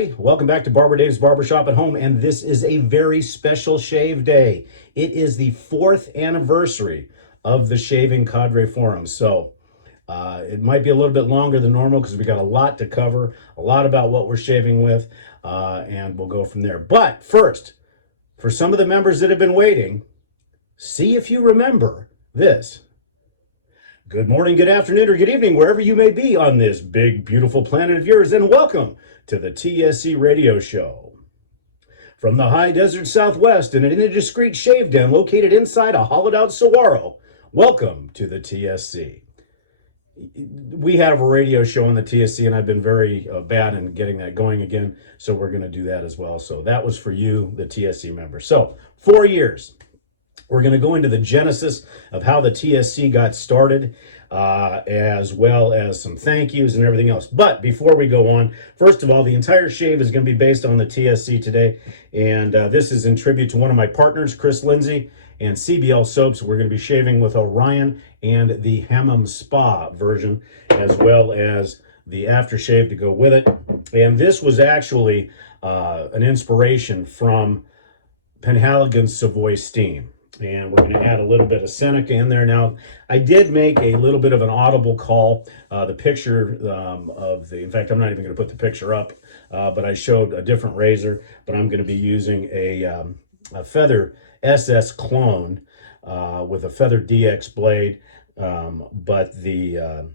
everybody. Welcome back to BarberDave's Barbershop at Home, and this is a very special shave day. It is the 4th anniversary of the Shaving Cadre Forum, so it might be a little bit longer than normal because we got a lot to cover, a lot about what we're shaving with, and we'll go from there. But first, for some of the members that have been waiting, see if you remember this. Good morning, good afternoon, or good evening, wherever you may be on this big, beautiful planet of yours, and welcome to the TSC Radio Show. From the high desert Southwest and in a discreet shave den located inside a hollowed-out saguaro, welcome to the TSC. We have a radio show on the TSC, and I've been very bad in getting that going again, so we're going to do that as well. So that was for you, the TSC member. So, 4 years. We're going to go into the genesis of how the TSC got started, as well as some thank yous and everything else. But before we go on, first of all, the entire shave is going to be based on the TSC today. And this is in tribute to one of my partners, Chris Lindsay, and CBL Soaps. We're going to be shaving with Orion and the Hammam Spa version, as well as the Aftershave to go with it. And this was actually an inspiration from Penhaligon's Savoy Steam. And we're going to add a little bit of Seneca in there. Now, I did make a little bit of an audible call. The picture in fact, I'm not even going to put the picture up, but I showed a different razor, but I'm going to be using a Feather SS clone with a Feather DX blade, but the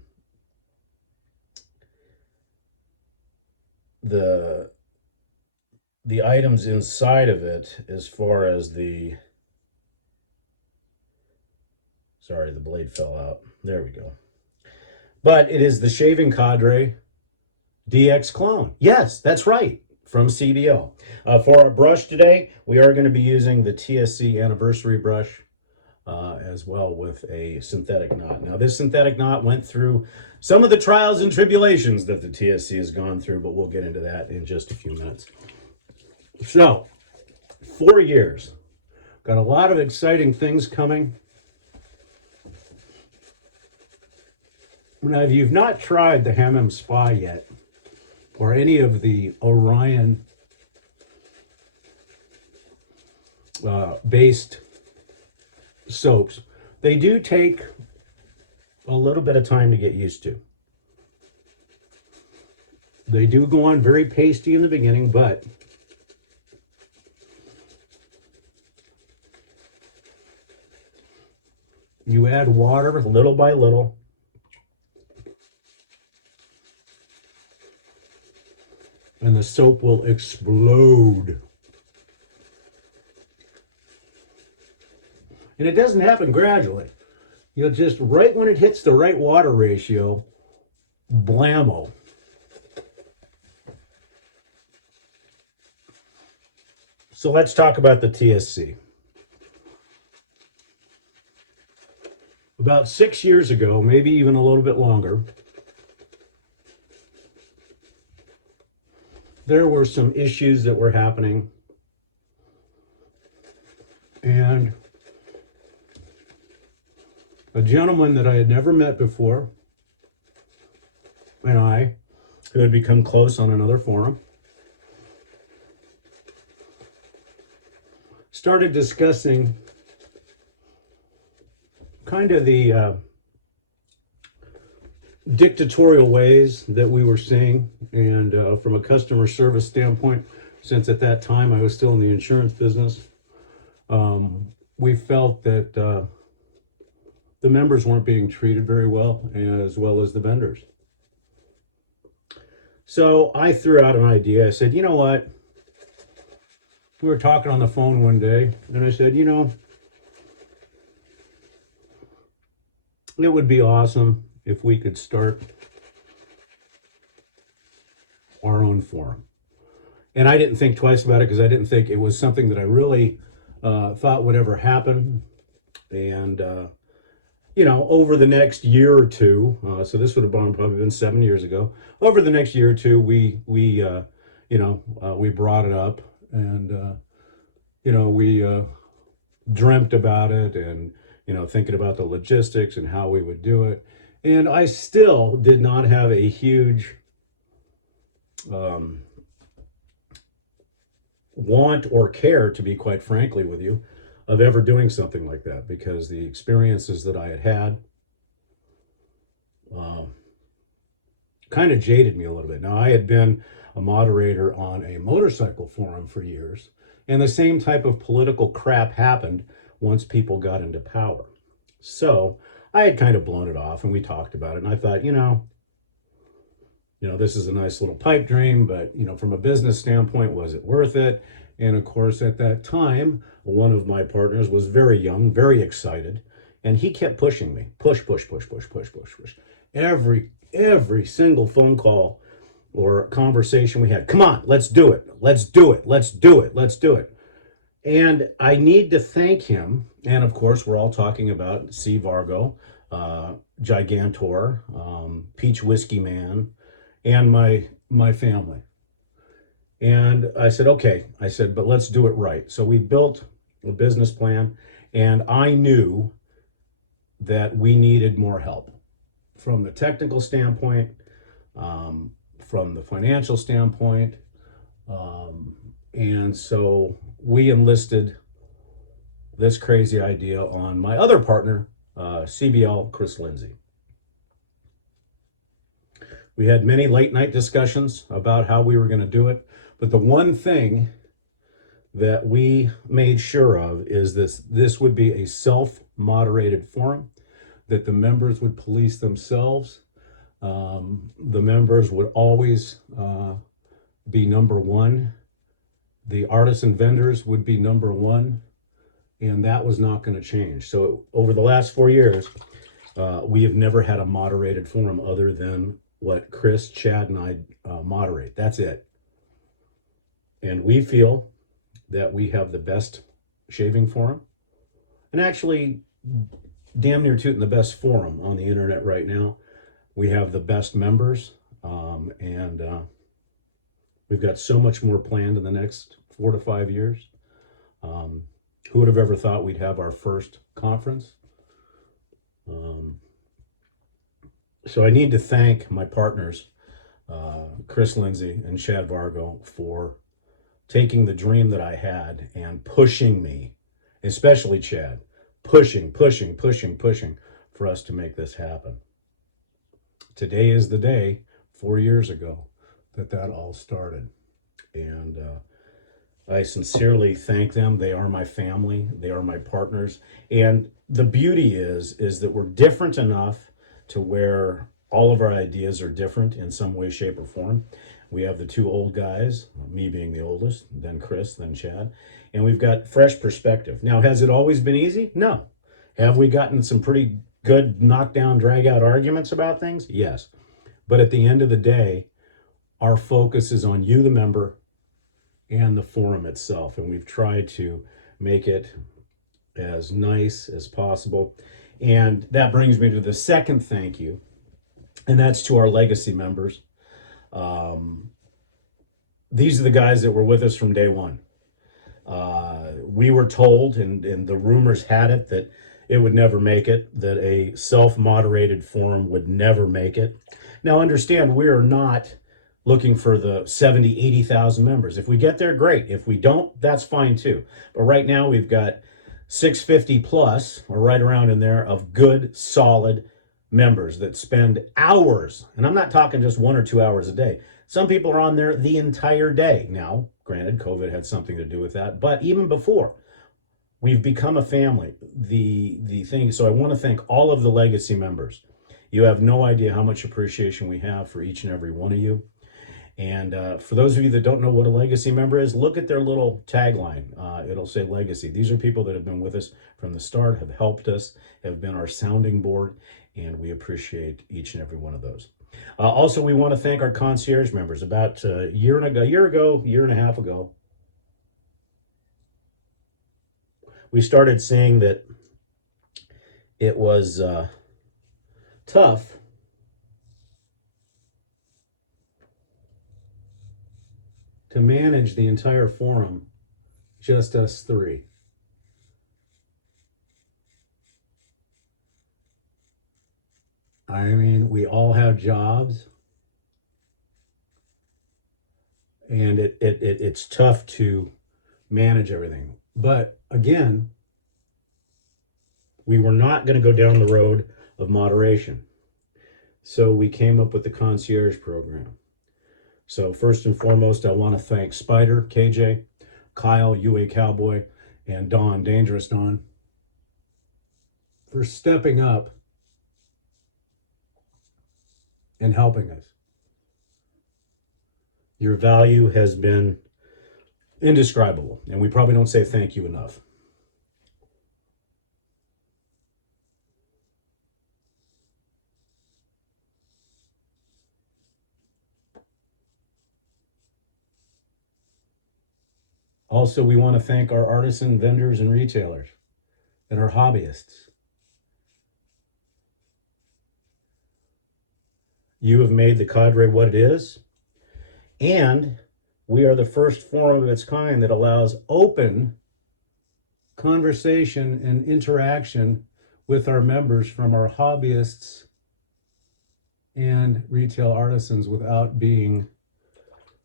items inside of it, as far as sorry, the blade fell out. There we go. But it is the Shaving Cadre DX clone. Yes, that's right, from CBL. For our brush today, we are going to be using the TSC anniversary brush, as well with a synthetic knot. Now, this synthetic knot went through some of the trials and tribulations that the TSC has gone through, but we'll get into that in just a few minutes. So, 4 years. Got a lot of exciting things coming. Now, if you've not tried the Hammam Spa yet, or any of the Orion based soaps, they do take a little bit of time to get used to. They do go on very pasty in the beginning, but you add water little by little, and the soap will explode. And it doesn't happen gradually. You'll just, right when it hits the right water ratio, blammo. So let's talk about the TSC. About 6 years ago, maybe even a little bit longer, there were some issues that were happening, and a gentleman that I had never met before and I, who had become close on another forum, started discussing kind of the dictatorial ways that we were seeing, and from a customer service standpoint, since at that time I was still in the insurance business, we felt that the members weren't being treated very well, as well as the vendors. So I threw out an idea. I said, you know what? We were talking on the phone one day, and I said, you know, it would be awesome if we could start our own forum. And I didn't think twice about it, because I didn't think it was something that I really thought would ever happen. And, you know, over the next year or two, so this would have probably been 7 years ago, over the next year or two, we brought it up, and, you know, we dreamt about it, and, you know, thinking about the logistics and how we would do it. And I still did not have a huge want or care, to be quite frankly with you, of ever doing something like that, because the experiences that I had had kind of jaded me a little bit. Now, I had been a moderator on a motorcycle forum for years, and the same type of political crap happened once people got into power. So I had kind of blown it off, and we talked about it, and I thought, this is a nice little pipe dream, but, from a business standpoint, was it worth it? And of course, at that time, one of my partners was very young, very excited, and he kept pushing me. Push, push, push, push, push, push, push. Every single phone call or conversation we had, come on, let's do it. Let's do it. Let's do it. Let's do it. And I need to thank him. And of course, we're all talking about C. Vargo, Gigantor, Peach Whiskey Man, and my family. And I said, okay. I said, but let's do it right. So we built a business plan, and I knew that we needed more help from the technical standpoint, from the financial standpoint. And so we enlisted this crazy idea on my other partner, CBL, Chris Lindsay. We had many late night discussions about how we were going to do it. But the one thing that we made sure of is this would be a self-moderated forum, that the members would police themselves. The members would always be number one. The artists and vendors would be number one, and that was not going to change. So over the last 4 years, we have never had a moderated forum other than what Chris, Chad, and I moderate. That's it. And we feel that we have the best shaving forum, and actually damn near tooting the best forum on the internet right now. We have the best members, and we've got so much more planned in the next 4 to 5 years. Who would have ever thought we'd have our first conference? So I need to thank my partners, Chris Lindsay and Chad Vargo, for taking the dream that I had and pushing me, especially Chad, pushing for us to make this happen. Today is the day, 4 years ago, that all started. And I sincerely thank them. They are my family. They are my partners. And the beauty is that we're different enough to where all of our ideas are different in some way, shape, or form. We have the two old guys, me being the oldest, then Chris, then Chad, and we've got fresh perspective. Now, has it always been easy? No. Have we gotten some pretty good knockdown, drag-out arguments about things? Yes. But at the end of the day, our focus is on you, the member, and the forum itself, and we've tried to make it as nice as possible. And that brings me to the second thank you, and that's to our legacy members. These are the guys that were with us from day one. We were told, and the rumors had it, that it would never make it, that a self-moderated forum would never make it. Now understand, we are not looking for the 70, 80,000 members. If we get there, great. If we don't, that's fine too. But right now we've got 650 plus, or right around in there, of good, solid members that spend hours, and I'm not talking just 1 or 2 hours a day. Some people are on there the entire day. Now, granted, COVID had something to do with that, but even before, we've become a family. The thing, so I want to thank all of the legacy members. You have no idea how much appreciation we have for each and every one of you. And for those of you that don't know what a legacy member is, look at their little tagline. It'll say legacy. These are people that have been with us from the start, have helped us, have been our sounding board, and we appreciate each and every one of those. Also, we want to thank our concierge members. About a year and a half ago, we started seeing that it was tough to manage the entire forum, just us three. I mean, we all have jobs, and it's tough to manage everything. But again, we were not going to go down the road of moderation. So we came up with the concierge program. So first and foremost, I want to thank Spider, KJ, Kyle, UA Cowboy, and Don, Dangerous Don, for stepping up and helping us. Your value has been indescribable, and we probably don't say thank you enough. Also, we want to thank our artisan vendors and retailers and our hobbyists. You have made the Cadre what it is, and we are the first forum of its kind that allows open conversation and interaction with our members from our hobbyists and retail artisans without being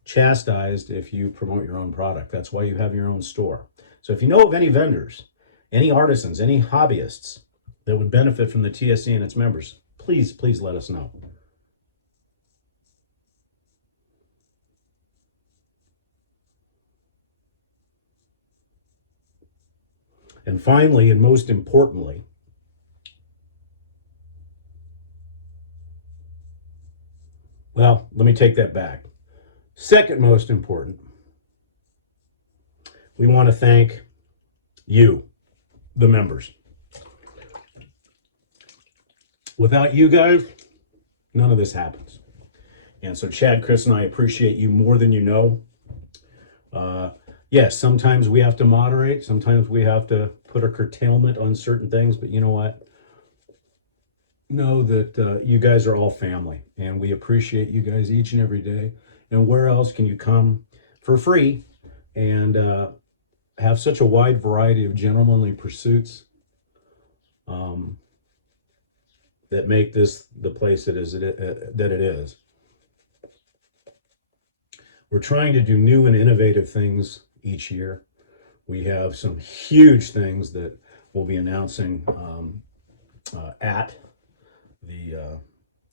chastised if you promote your own product. That's why you have your own store. So if you know of any vendors, any artisans, any hobbyists that would benefit from the TSC and its members, please let us know. And finally, and most importantly, well, let me take that back. Second most important, we want to thank you, the members. Without you guys, none of this happens. And so Chad, Chris, and I appreciate you more than you know. Yes, sometimes we have to moderate. Sometimes we have to put a curtailment on certain things. But you know what? Know that you guys are all family. And we appreciate you guys each and every day. And where else can you come for free and have such a wide variety of gentlemanly pursuits that make this the place that it is. We're trying to do new and innovative things each year. We have some huge things that we'll be announcing at the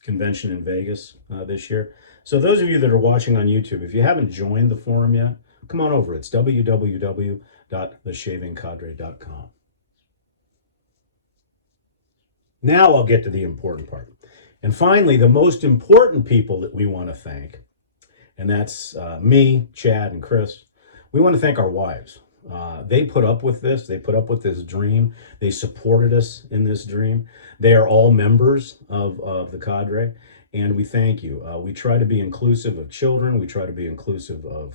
convention in Vegas this year. So those of you that are watching on YouTube, if you haven't joined the forum yet, come on over. It's www.theshavingcadre.com. Now I'll get to the important part. And finally, the most important people that we want to thank, and that's me, Chad, and Chris. We want to thank our wives. They put up with this. They put up with this dream. They supported us in this dream. They are all members of the Cadre, and we thank you. We try to be inclusive of children. We try to be inclusive of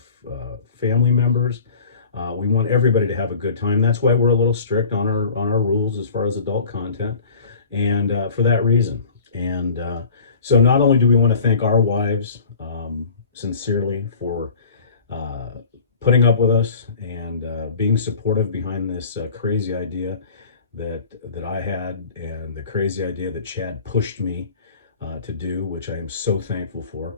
family members. We want everybody to have a good time. That's why we're a little strict on our rules as far as adult content, and for that reason. And so not only do we want to thank our wives sincerely for putting up with us and being supportive behind this crazy idea that I had, and the crazy idea that Chad pushed me to do, which I am so thankful for.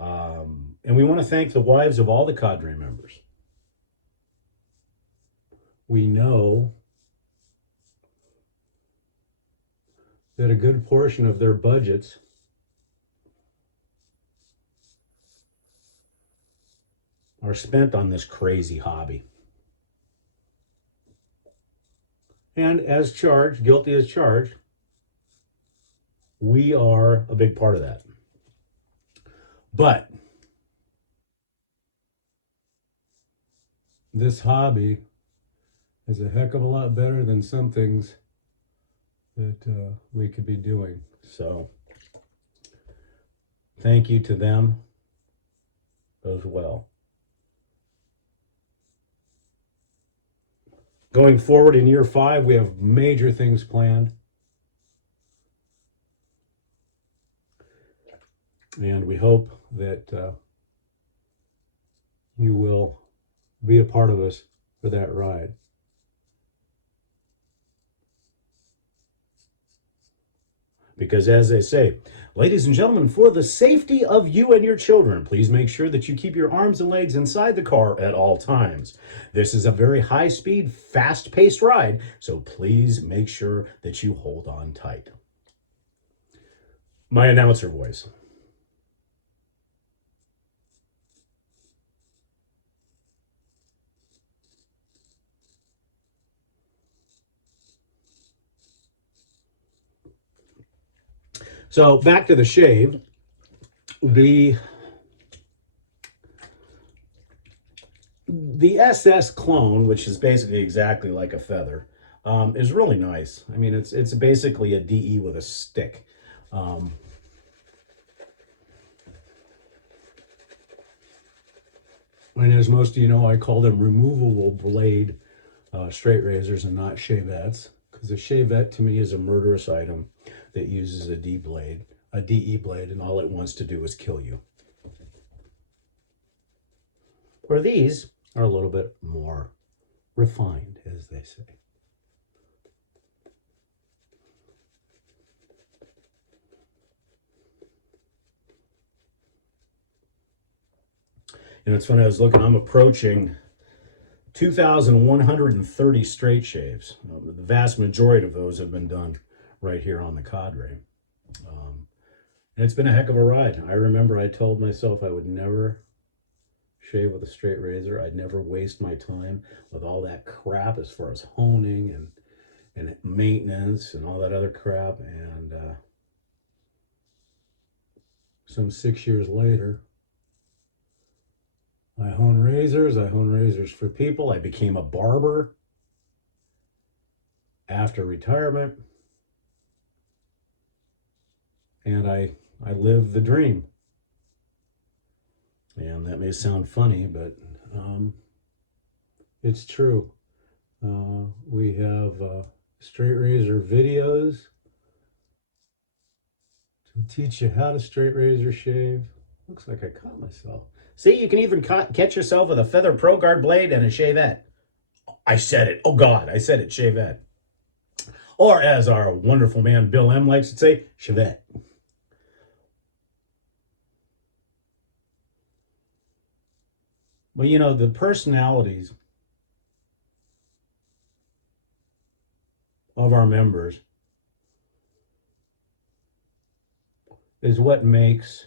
And we want to thank the wives of all the Cadre members. We know that a good portion of their budgets are spent on this crazy hobby. And as charged, guilty as charged, we are a big part of that. But this hobby is a heck of a lot better than some things that we could be doing. So thank you to them as well. Going forward in year 5, we have major things planned. And we hope that you will be a part of us for that ride. Because as they say, ladies and gentlemen, for the safety of you and your children, please make sure that you keep your arms and legs inside the car at all times. This is a very high-speed, fast-paced ride, so please make sure that you hold on tight. My announcer voice. So back to the shave. The SS clone, which is basically exactly like a feather, is really nice. I mean, it's basically a DE with a stick. And as most of you know, I call them removable blade straight razors and not shavettes, because a shavette to me is a murderous item that uses a DE blade, and all it wants to do is kill you. Where these are a little bit more refined, as they say. You know, it's funny, I was looking, I'm approaching 2,130 straight shaves. The vast majority of those have been done right here on the Cadre. And it's been a heck of a ride. I remember I told myself I would never shave with a straight razor. I'd never waste my time with all that crap as far as honing and maintenance and all that other crap. And some 6 years later, I hone razors for people. I became a barber after retirement. And I lived the dream. And that may sound funny, but it's true. We have straight razor videos to teach you how to straight razor shave. Looks like I caught myself. See, you can even catch yourself with a Feather Pro Guard blade and a shavette. I said it. Oh, God, I said it, shavette. Or as our wonderful man Bill M. likes to say, shavette. Well, you know, the personalities of our members is what makes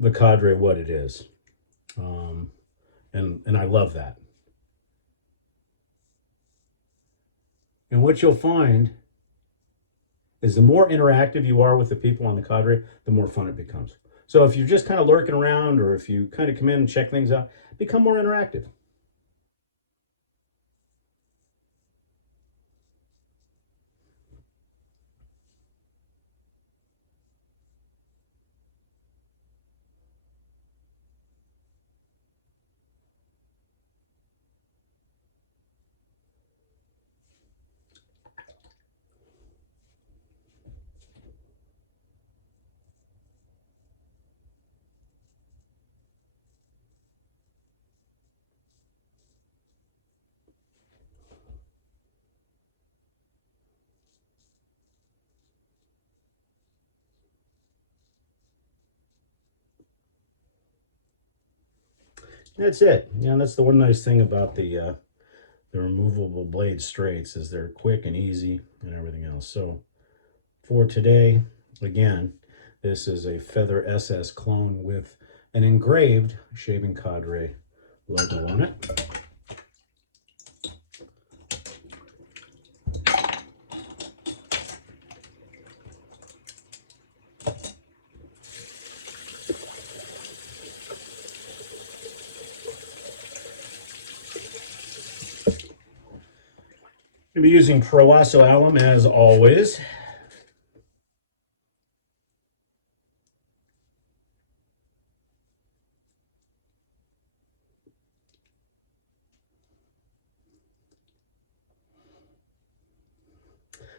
the Cadre what it is. And I love that. And what you'll find is the more interactive you are with the people on the Cadre, the more fun it becomes. So if you're just kind of lurking around, or if you kind of come in and check things out, become more interactive. That's it. You know, that's the one nice thing about the removable blade straights, is they're quick and easy and everything else. So for today, again, this is a Feather SS clone with an engraved Shaving Cadre logo on it. I'll be using Proraso Alum as always.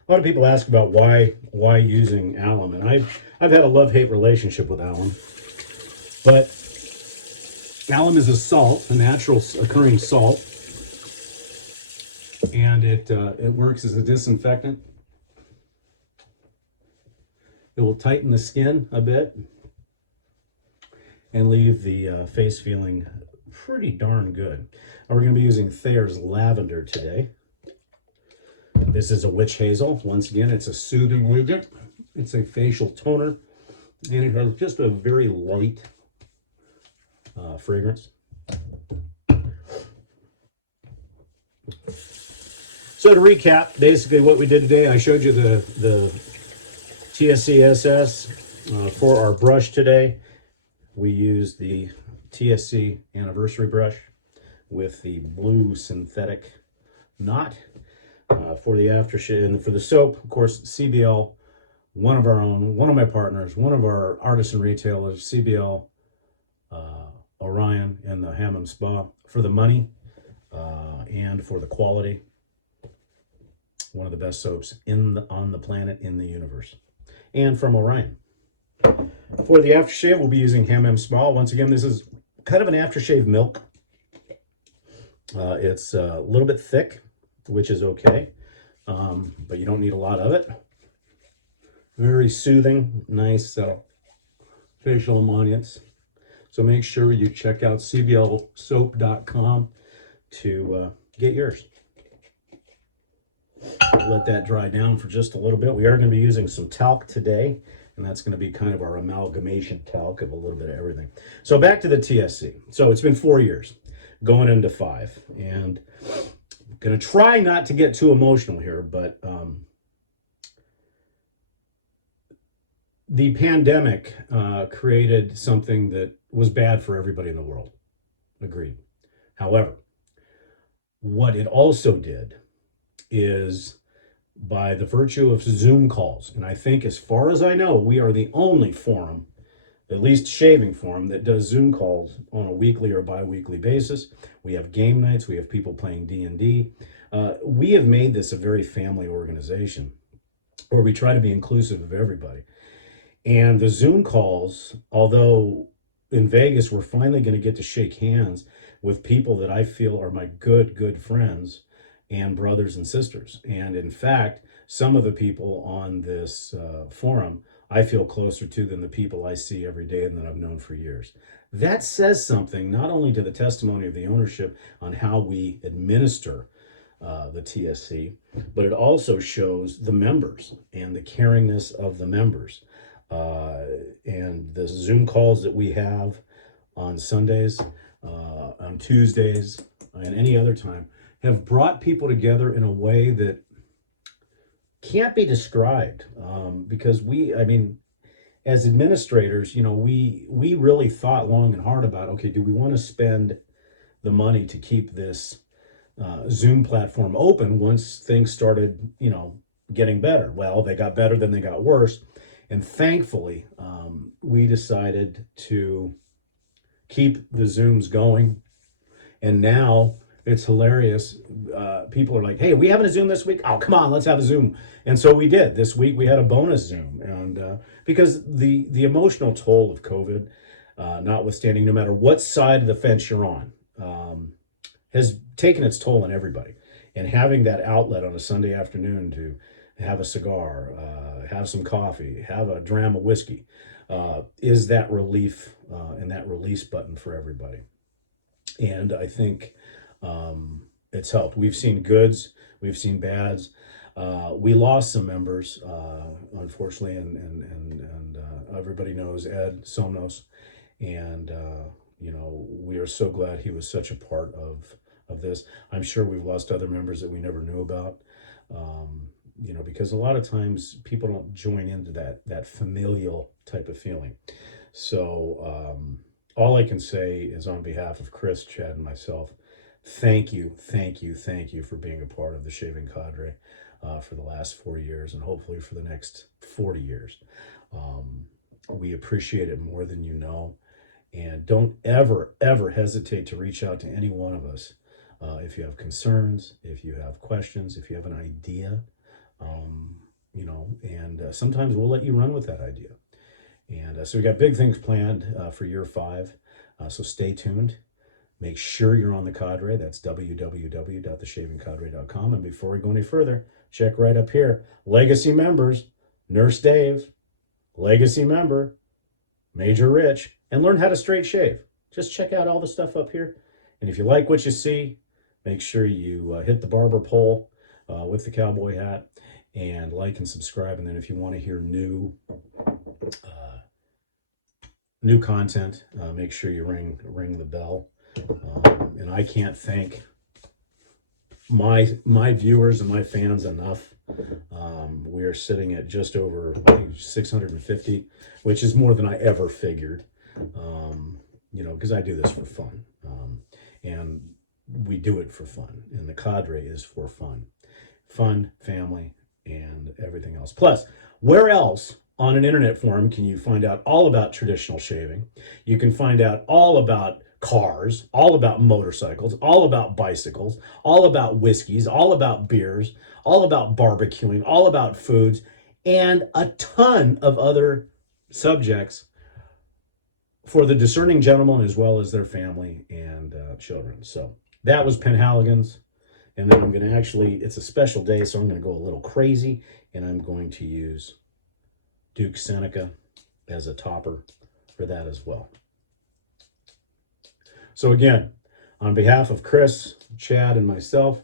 A lot of people ask about why using alum, and I've had a love-hate relationship with alum. But alum is a salt, a natural occurring salt, and it works as a disinfectant. It will tighten the skin a bit and leave the face feeling pretty darn good. Now we're going to be using Thayer's Lavender today. This is a witch hazel. Once again, it's a soothing agent. It's a facial toner, and it has just a very light fragrance. So to recap, basically what we did today, I showed you the TSC SS for our brush today. We used the TSC anniversary brush with the blue synthetic knot for the aftershave. And for the soap, of course, CBL, one of our own, one of my partners, one of our artisan retailers, CBL, Orion, and the Hammam Spa for the money and for the quality. One of the best soaps on the planet, in the universe. And from Orion. For the aftershave, we'll be using Hammam Small. Once again, this is kind of an aftershave milk. It's a little bit thick, which is okay, but you don't need a lot of it. Very soothing, nice facial emollients. So make sure you check out cblsoap.com to get yours. Let that dry down for just a little bit. We are going to be using some talc today, and that's going to be kind of our amalgamation talc of a little bit of everything. So back to the TSC. So it's been 4 years, going into 5, and I'm going to try not to get too emotional here, but the pandemic created something that was bad for everybody in the world. Agreed. However, what it also did is, by the virtue of Zoom calls, and I think, as far as I know, we are the only forum, at least shaving forum, that does Zoom calls on a weekly or bi-weekly basis. We have game nights, we have people playing D&D. We have made this a very family organization where we try to be inclusive of everybody. And the Zoom calls, although in Vegas we're finally going to get to shake hands with people that I feel are my good friends and brothers and sisters. And in fact, some of the people on this forum I feel closer to than the people I see every day and that I've known for years. That says something not only to the testimony of the ownership on how we administer the TSC, but it also shows the members and the caringness of the members. And the Zoom calls that we have on Sundays, on Tuesdays, and any other time have brought people together in a way that can't be described, because as administrators, we really thought long and hard about, okay, do we want to spend the money to keep this Zoom platform open once things started, getting better? Well, they got better, then they got worse. And thankfully, we decided to keep the Zooms going. And now it's hilarious. People are like, hey, are we having a Zoom this week? Oh, come on, let's have a Zoom. And so we did. This week we had a bonus Zoom. And because the emotional toll of COVID, notwithstanding, no matter what side of the fence you're on, has taken its toll on everybody. And having that outlet on a Sunday afternoon to have a cigar, have some coffee, have a dram of whiskey, is that relief and that release button for everybody. And I think it's helped. We've seen goods, we've seen bads. We lost some members, unfortunately, and everybody knows Ed Somnos, and we are so glad he was such a part of this. I'm sure we've lost other members that we never knew about, because a lot of times people don't join into that familial type of feeling. So all I can say is, on behalf of Chris, Chad, and myself, thank you for being a part of the Shaving Cadre for the last 4 years, and hopefully for the next 40 years. We appreciate it more than you know, and don't ever hesitate to reach out to any one of us if you have concerns, if you have questions, if you have an idea, and sometimes we'll let you run with that idea. And so we got big things planned for year 5, so stay tuned. Make sure you're on the Cadre. That's www.theshavingcadre.com. And before we go any further, check right up here. Legacy members, Nurse Dave, legacy member, Major Rich, and learn how to straight shave. Just check out all the stuff up here. And if you like what you see, make sure you hit the barber pole with the cowboy hat and like and subscribe. And then if you want to hear new content, make sure you ring the bell. And I can't thank my viewers and my fans enough. We are sitting at just over, I think, 650, which is more than I ever figured. You know, because I do this for fun, and we do it for fun, and the Cadre is for fun, family, and everything else. Plus, where else on an internet forum can you find out all about traditional shaving? You can find out all about cars, all about motorcycles, all about bicycles, all about whiskeys, all about beers, all about barbecuing, all about foods, and a ton of other subjects for the discerning gentleman as well as their family and children. So that was Penhaligon's. And then I'm going to actually, it's a special day, so I'm going to go a little crazy, and I'm going to use Duke Seneca as a topper for that as well. So again, on behalf of Chris, Chad, and myself,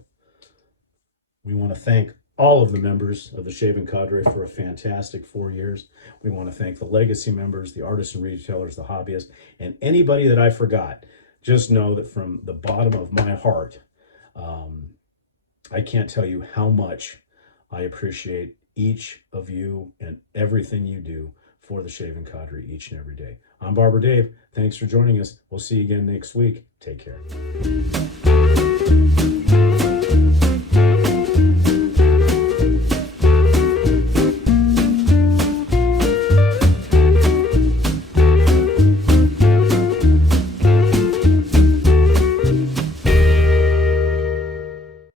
we want to thank all of the members of the Shaving Cadre for a fantastic 4 years. We want to thank the legacy members, the artisan retailers, the hobbyists, and anybody that I forgot. Just know that from the bottom of my heart, I can't tell you how much I appreciate each of you and everything you do for the Shaving Cadre each and every day. I'm Barber Dave. Thanks for joining us. We'll see you again next week. Take care.